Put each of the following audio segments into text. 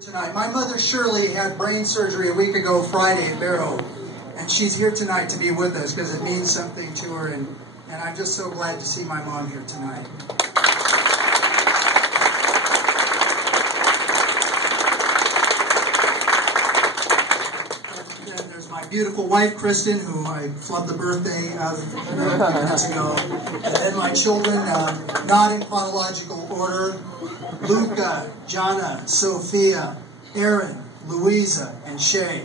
Tonight, my mother Shirley had brain surgery a week ago Friday in Barrow, and she's here tonight to be with us because it means something to her, and I'm just so glad to see my mom here tonight. And there's my beautiful wife Kristen, who I flubbed the birthday of a few minutes ago, and then my children, not in chronological order: Luca, Jana, Sophia, Aaron, Louisa, and Shay.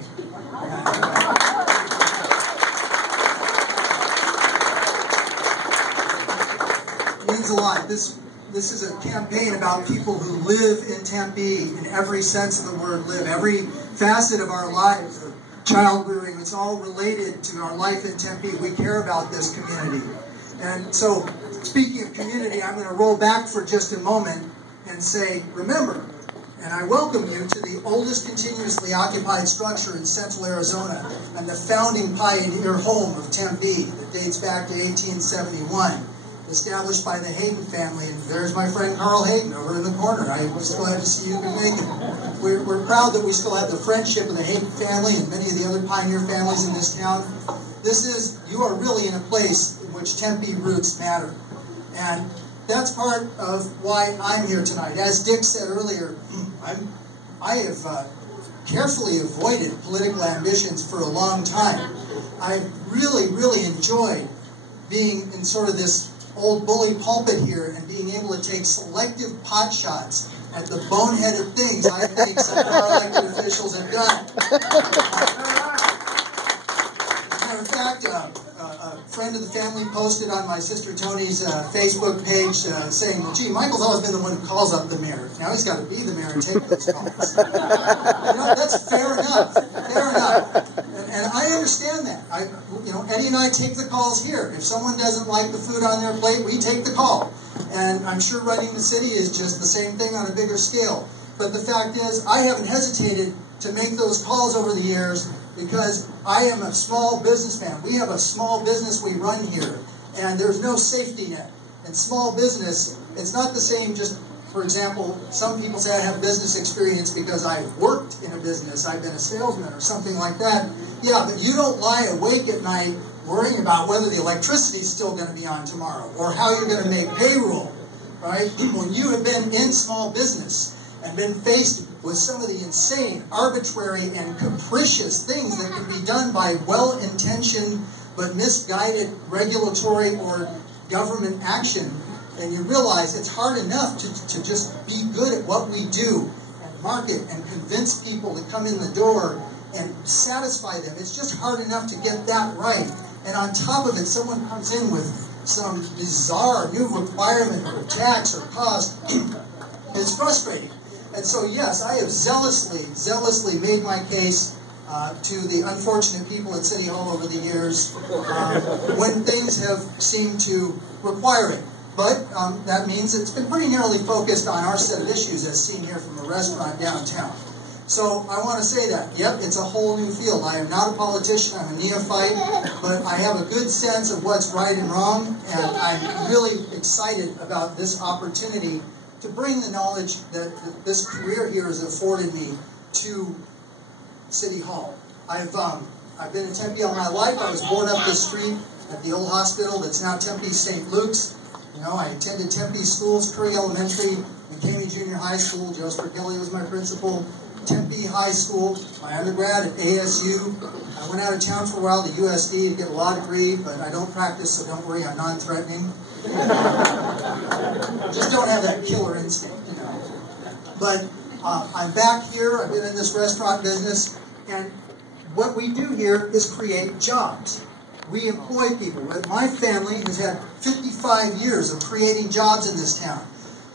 It means a lot. This is a campaign about people who live in Tempe in every sense of the word live. Every facet of our lives, child rearing, it's all related to our life in Tempe. We care about this community. And so, speaking of community, I'm going to roll back for just a moment and say, remember, and I welcome you to the oldest continuously occupied structure in central Arizona and the founding pioneer home of Tempe that dates back to 1871, established by the Hayden family. And there's my friend Carl Hayden over in the corner. I'm just glad to see you can make it. We're proud that we still have the friendship of the Hayden family and many of the other pioneer families in this town. You are really in a place in which Tempe roots matter. And that's part of why I'm here tonight. As Dick said earlier, I have carefully avoided political ambitions for a long time. I've really enjoyed being in sort of this old bully pulpit here and being able to take selective pot shots at the boneheaded things I think some of our elected officials have done. As a matter of fact, a friend of the family posted on my sister Tony's Facebook page saying, well, gee, Michael's always been the one who calls up the mayor. Now he's got to be the mayor and take those calls. That's fair enough. Fair enough. And I understand that. Eddie and I take the calls here. If someone doesn't like the food on their plate, we take the call. And I'm sure running the city is just the same thing on a bigger scale. But the fact is, I haven't hesitated to make those calls over the years because I am a small businessman. We have a small business we run here, and there's no safety net. And small business, it's not the same just, for example, some people say I have business experience because I've worked in a business, I've been a salesman or something like that. Yeah, but you don't lie awake at night worrying about whether the electricity is still going to be on tomorrow or how you're going to make payroll, right? When you have been in small business and been faced with some of the insane, arbitrary, and capricious things that can be done by well-intentioned but misguided regulatory or government action, and you realize it's hard enough to just be good at what we do and market and convince people to come in the door and satisfy them. It's just hard enough to get that right. And on top of it, someone comes in with some bizarre new requirement or tax or cost. It's frustrating. And so, yes, I have zealously made my case to the unfortunate people at City Hall over the years when things have seemed to require it. But that means it's been pretty narrowly focused on our set of issues as seen here from a restaurant downtown. So I want to say that, yep, it's a whole new field. I am not a politician, I'm a neophyte, but I have a good sense of what's right and wrong, and I'm really excited about this opportunity to bring the knowledge that this career here has afforded me to City Hall. I've been in Tempe all my life. I was born up the street at the old hospital that's now Tempe St. Luke's. I attended Tempe schools, Curry Elementary, McCamey Junior High School. Joseph Kelly was my principal. Tempe High School, my undergrad at ASU. I went out of town for a while to USD to get a law degree, but I don't practice, so don't worry, I'm non-threatening. Just don't have that killer instinct, But I'm back here, I've been in this restaurant business, and what we do here is create jobs. We employ people. My family has had 55 years of creating jobs in this town.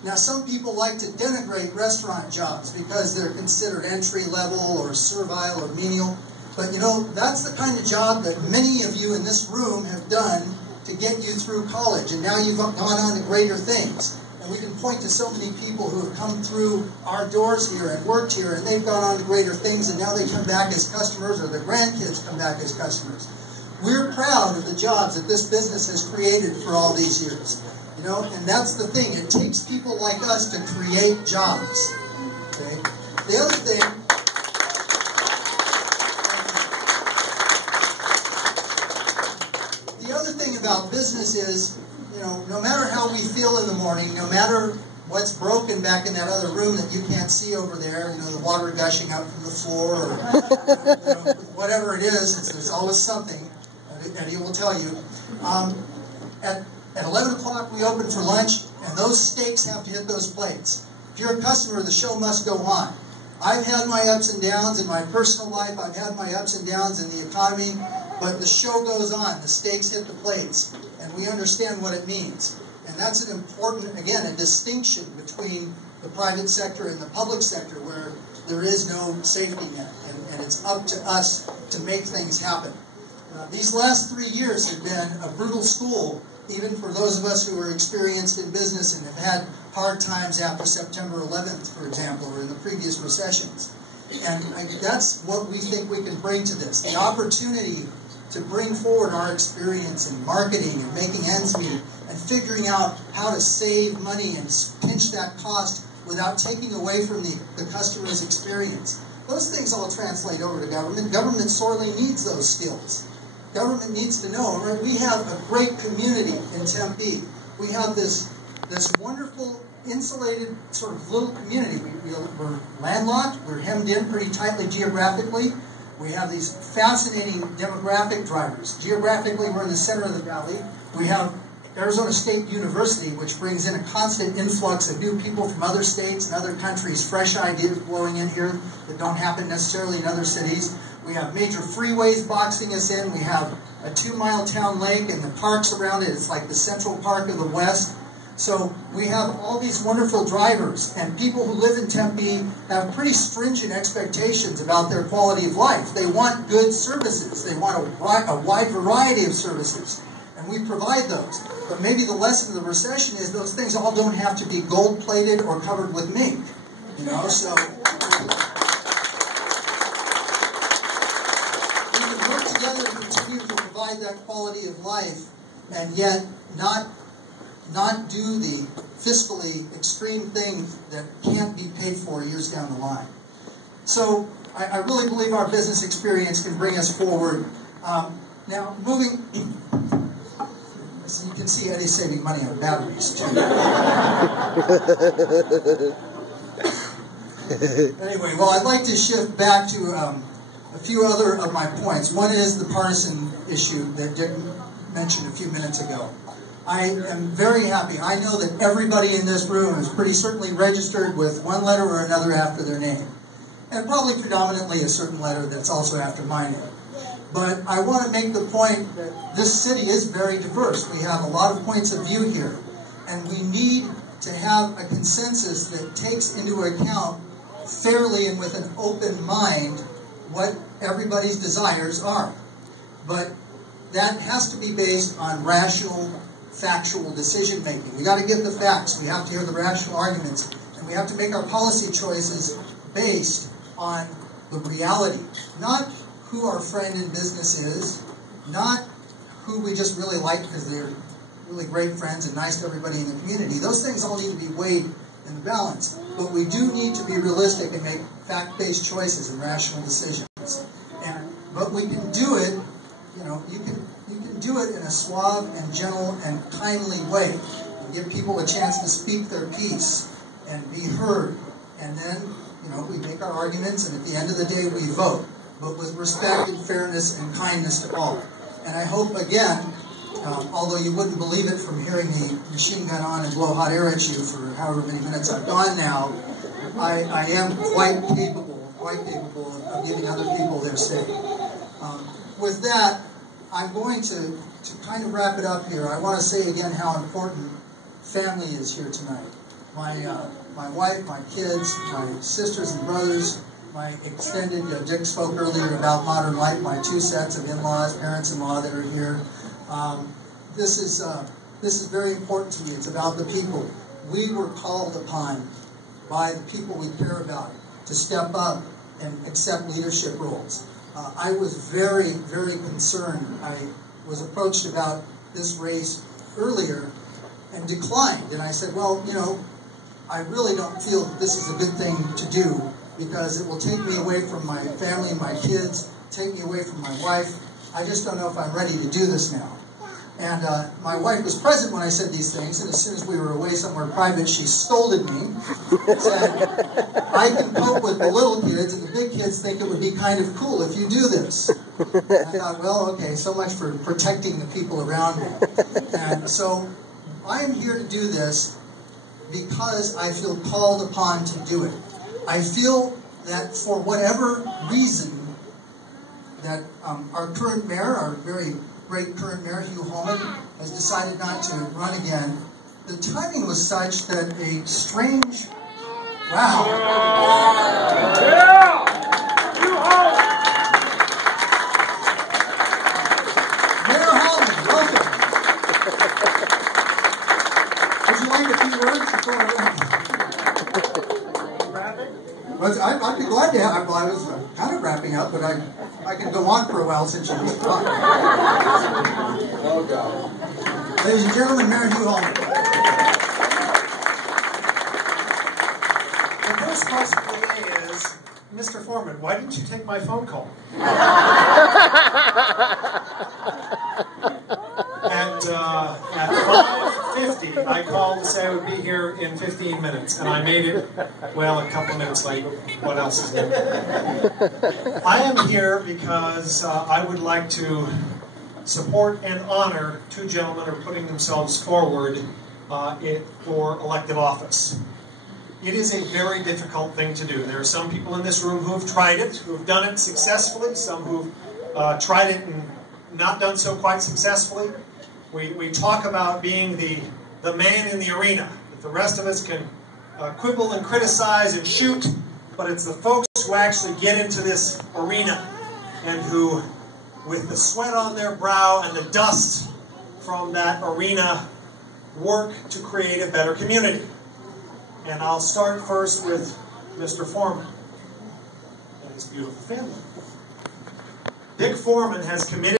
Now, some people like to denigrate restaurant jobs because they're considered entry-level or servile or menial. But, that's the kind of job that many of you in this room have done to get you through college. And now you've gone on to greater things. And we can point to so many people who have come through our doors here and worked here, and they've gone on to greater things, and now they come back as customers, or their grandkids come back as customers. We're proud of the jobs that this business has created for all these years. And that's the thing. It takes people like us to create jobs. Okay? The other thing is, no matter how we feel in the morning, no matter what's broken back in that other room that you can't see over there, the water gushing out from the floor, or whatever it is, there's always something, Eddie will tell you. At 11 o'clock we open for lunch, and those steaks have to hit those plates. If you're a customer, the show must go on. I've had my ups and downs in my personal life, I've had my ups and downs in the economy, but the show goes on, the steaks hit the plates, and we understand what it means. And that's an important, again, a distinction between the private sector and the public sector, where there is no safety net, and it's up to us to make things happen. These last 3 years have been a brutal school, even for those of us who are experienced in business and have had hard times after September 11th, for example, or in the previous recessions. And that's what we think we can bring to this, the opportunity to bring forward our experience in marketing and making ends meet and figuring out how to save money and pinch that cost without taking away from the customer's experience. Those things all translate over to government. Government sorely needs those skills. Government needs to know, right? We have a great community in Tempe. We have this wonderful, insulated sort of little community. We're landlocked. We're hemmed in pretty tightly geographically. We have these fascinating demographic drivers. Geographically, we're in the center of the valley. We have Arizona State University, which brings in a constant influx of new people from other states and other countries, fresh ideas blowing in here that don't happen necessarily in other cities. We have major freeways boxing us in. We have a 2-mile town lake and the parks around it. It's like the Central Park of the West. So we have all these wonderful drivers, and people who live in Tempe have pretty stringent expectations about their quality of life. They want good services. They want a wide variety of services, and we provide those. But maybe the lesson of the recession is those things all don't have to be gold-plated or covered with mink. So we can work together and continue to provide that quality of life, and yet not do the fiscally extreme thing that can't be paid for years down the line. So I really believe our business experience can bring us forward. Now, moving, so you can see Eddie's saving money on batteries, too. Anyway, well, I'd like to shift back to a few other of my points. One is the partisan issue that Dick mentioned a few minutes ago. I am very happy. I know that everybody in this room is pretty certainly registered with one letter or another after their name. And probably predominantly a certain letter that's also after my name. But I want to make the point that this city is very diverse. We have a lot of points of view here. And we need to have a consensus that takes into account fairly and with an open mind what everybody's desires are. But that has to be based on rational, factual decision making. We got to get the facts. We have to hear the rational arguments, and we have to make our policy choices based on the reality, not who our friend in business is, not who we just really like because they're really great friends and nice to everybody in the community. Those things all need to be weighed in the balance, but we do need to be realistic and make fact-based choices and rational decisions. But we can do it. You can do it in a suave and gentle and kindly way. And give people a chance to speak their piece and be heard. And then, we make our arguments, and at the end of the day, we vote. But with respect and fairness and kindness to all. And I hope, again, although you wouldn't believe it from hearing the machine gun on and blow hot air at you for however many minutes I've gone now, I am quite capable of giving other people their say. With that, I'm going to kind of wrap it up here. I want to say again how important family is here tonight. My wife, my kids, my sisters and brothers, my extended, Dick spoke earlier about modern life, my 2 sets of in-laws, parents-in-law that are here. This is very important to me. It's about the people. We were called upon by the people we care about to step up and accept leadership roles. I was very, very concerned. I was approached about this race earlier and declined. And I said, well, I really don't feel that this is a good thing to do because it will take me away from my family, my kids, take me away from my wife. I just don't know if I'm ready to do this now. And my wife was present when I said these things, and as soon as we were away somewhere private, she scolded me, said, I can cope with the little kids, and the big kids think it would be kind of cool if you do this. And I thought, well, okay, so much for protecting the people around me. And so I am here to do this because I feel called upon to do it. I feel that for whatever reason that our current mayor, our very great current mayor, Hugh Holman, has decided not to run again. The timing was such that a strange, wow. Yeah! Hugh Holman! Mayor Holman, welcome. Would you like a few words before I wrap? Well, I'd be glad to have. Well, I was kind of wrapping up, but I could go on for a while since you just talked. Oh, God. Ladies and gentlemen, Mayor Hugh Holman. The first question today is, Mr. Foreman, why didn't you take my phone call? And at 5:50, I called to say I would be here in 15 minutes, and I made it, well, a couple minutes late. What else is new? I am here because I would like to support and honor two gentlemen who are putting themselves forward for elective office. It is a very difficult thing to do. There are some people in this room who have tried it, who have done it successfully, some who have tried it and not done so quite successfully. We talk about being the man in the arena. The rest of us can quibble and criticize and shoot, but it's the folks who actually get into this arena and who, with the sweat on their brow and the dust from that arena, work to create a better community. And I'll start first with Mr. Foreman and his beautiful family. Dick Foreman has committed